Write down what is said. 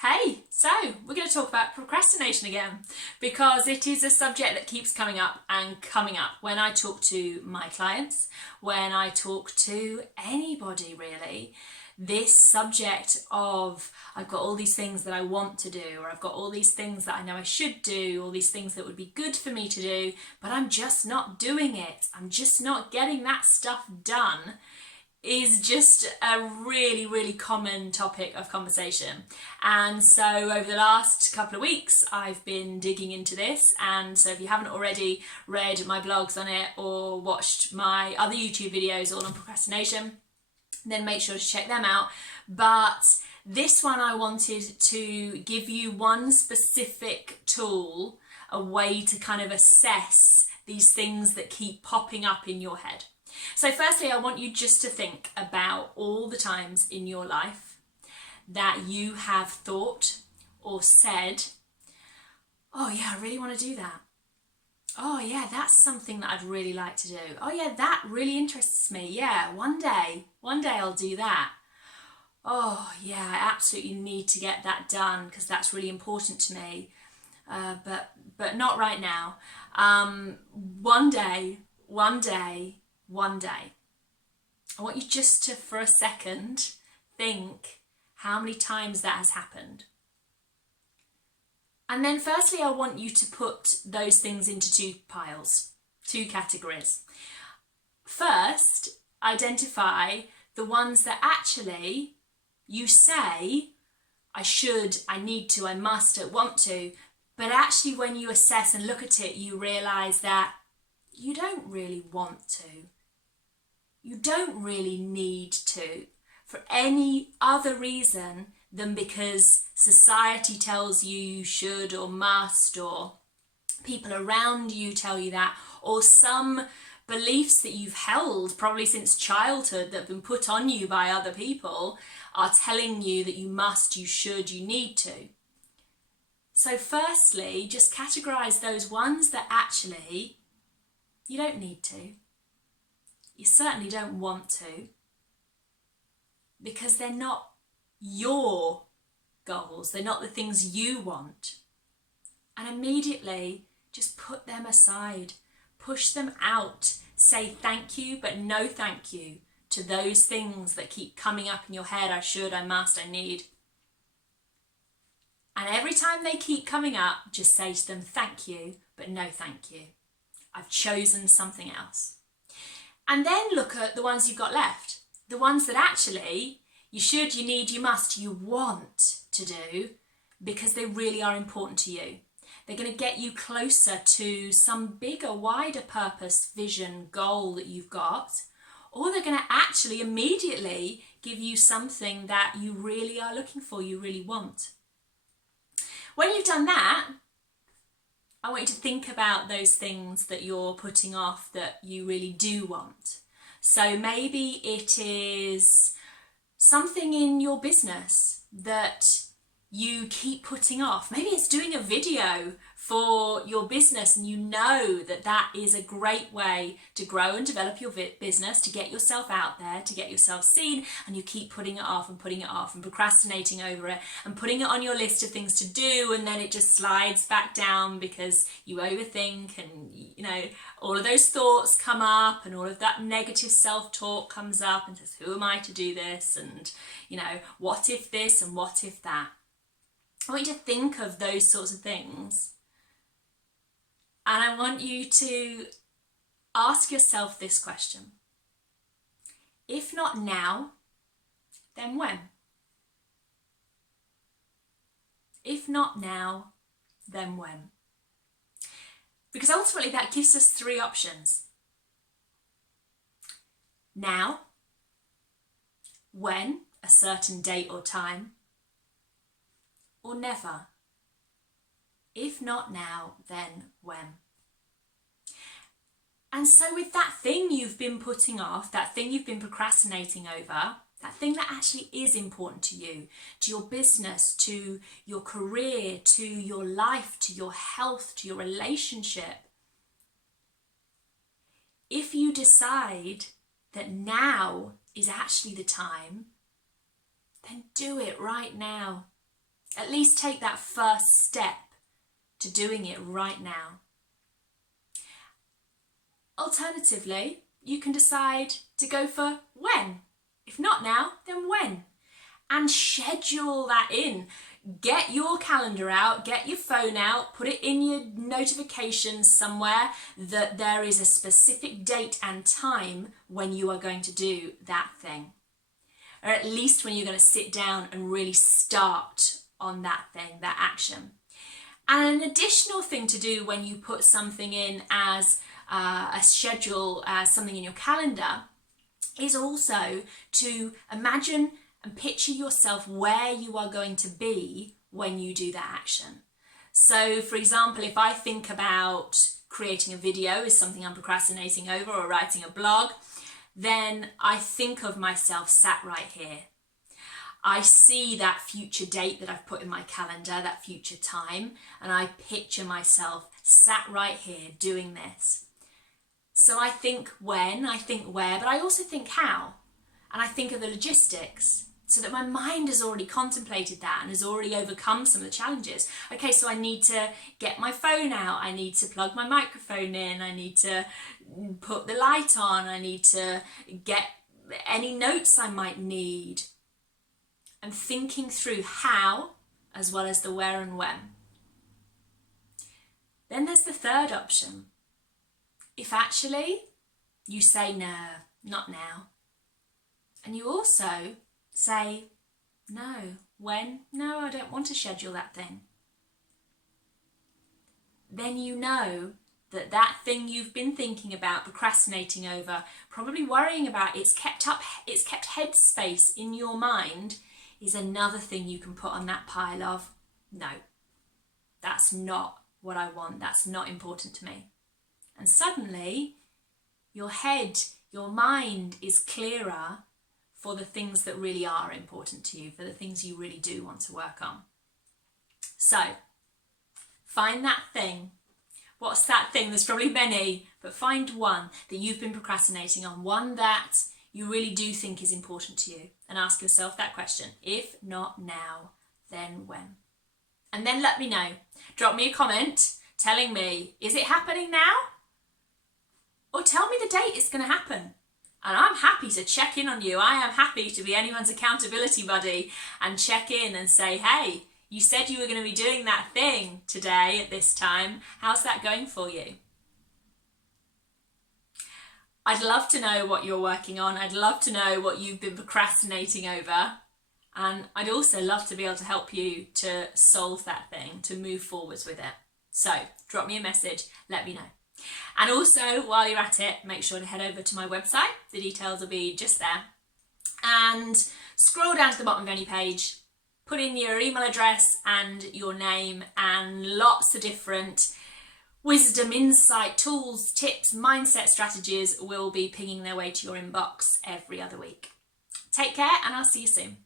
Hey, so we're going to talk about procrastination again because it is a subject that keeps coming up and coming up when I talk to my clients, when I talk to anybody really. This subject of I've got all these things that I want to do, or I've got all these things that I know I should do, all these things that would be good for me to do, but I'm just not doing it. I'm just not getting that stuff done, is just a really common topic of conversation. And so over the last couple of weeks I've been digging into this, and so if you haven't already read my blogs on it or watched my other YouTube videos all on procrastination, then make sure to check them out. But this one I wanted to give you one specific tool, a way to kind of assess these things that keep popping up in your head. So firstly, I want you just to think about all the times in your life that you have thought or said, oh yeah, I really want to do that. Oh yeah, that's something that I'd really like to do. Oh yeah, that really interests me. Yeah, one day I'll do that. Oh yeah, I absolutely need to get that done because that's really important to me. But not right now. One day. I want you just to, for a second, think how many times that has happened. And then firstly, I want you to put those things into two piles, two categories. First, identify the ones that actually you say, I should, I need to, I must, I want to, but actually when you assess and look at it, you realise that you don't really want to. You don't really need to for any other reason than because society tells you you should or must, or people around you tell you that, or some beliefs that you've held probably since childhood that have been put on you by other people are telling you that you must, you should, you need to. So firstly, just categorise those ones that actually you don't need to. You certainly don't want to, because they're not your goals. They're not the things you want. And immediately just put them aside. Push them out. Say thank you, but no thank you to those things that keep coming up in your head. I should, I must, I need. And every time they keep coming up, just say to them thank you, but no thank you. I've chosen something else. And then look at the ones you've got left. The ones that actually you should, you need, you must, you want to do because they really are important to you. They're going to get you closer to some bigger, wider purpose, vision, goal that you've got. Or they're going to actually immediately give you something that you really are looking for, you really want. When you've done that, I want you to think about those things that you're putting off that you really do want. So maybe it is something in your business that you keep putting off. Maybe it's doing a video for your business, and you know that that is a great way to grow and develop your business, to get yourself out there, to get yourself seen, and you keep putting it off and procrastinating over it and putting it on your list of things to do, and then it just slides back down because you overthink, and all of those thoughts come up and all of that negative self-talk comes up and says, who am I to do this, and what if this and what if that. I want you to think of those sorts of things, and I want you to ask yourself this question. If not now, then when? If not now, then when? Because ultimately that gives us three options. Now, when, a certain date or time, or never. If not now, then when? And so with that thing you've been putting off, that thing you've been procrastinating over, that thing that actually is important to you, to your business, to your career, to your life, to your health, to your relationship, if you decide that now is actually the time, then do it right now. At least take that first step to doing it right now. Alternatively, you can decide to go for when. If not now, then when? And schedule that in. Get your calendar out, get your phone out, put it in your notifications somewhere that there is a specific date and time when you are going to do that thing. Or at least when you're going to sit down and really start on that thing, that action. And an additional thing to do when you put something in as a schedule, as something in your calendar, is also to imagine and picture yourself where you are going to be when you do that action. So, for example, if I think about creating a video is something I'm procrastinating over, or writing a blog, then I think of myself sat right here. I see that future date that I've put in my calendar, that future time, and I picture myself sat right here doing this. So I think when, I think where, but I also think how. And I think of the logistics, so that my mind has already contemplated that and has already overcome some of the challenges. Okay, so I need to get my phone out, I need to plug my microphone in, I need to put the light on, I need to get any notes I might need. And thinking through how, as well as the where and when. Then there's the third option. If actually you say no, not now, and you also say no, when? No, I don't want to schedule that thing. Then you know that that thing you've been thinking about, procrastinating over, probably worrying about, it's kept headspace in your mind, is another thing you can put on that pile of, no, that's not what I want, that's not important to me. And suddenly your head, your mind is clearer for the things that really are important to you, for the things you really do want to work on. So find that thing. What's that thing? There's probably many, but find one that you've been procrastinating on, one that you really do think is important to you, and ask yourself that question. If not now, then when? And then let me know. Drop me a comment telling me, is it happening now? Or tell me the date it's going to happen. And I'm happy to check in on you. I am happy to be anyone's accountability buddy and check in and say, hey, you said you were going to be doing that thing today at this time. How's that going for you? I'd love to know what you're working on. I'd love to know what you've been procrastinating over. And I'd also love to be able to help you to solve that thing, to move forwards with it. So drop me a message, let me know. And also, while you're at it, make sure to head over to my website. The details will be just there. And scroll down to the bottom of any page, put in your email address and your name, and lots of different wisdom, insight, tools, tips, mindset strategies will be pinging their way to your inbox every other week. Take care, and I'll see you soon.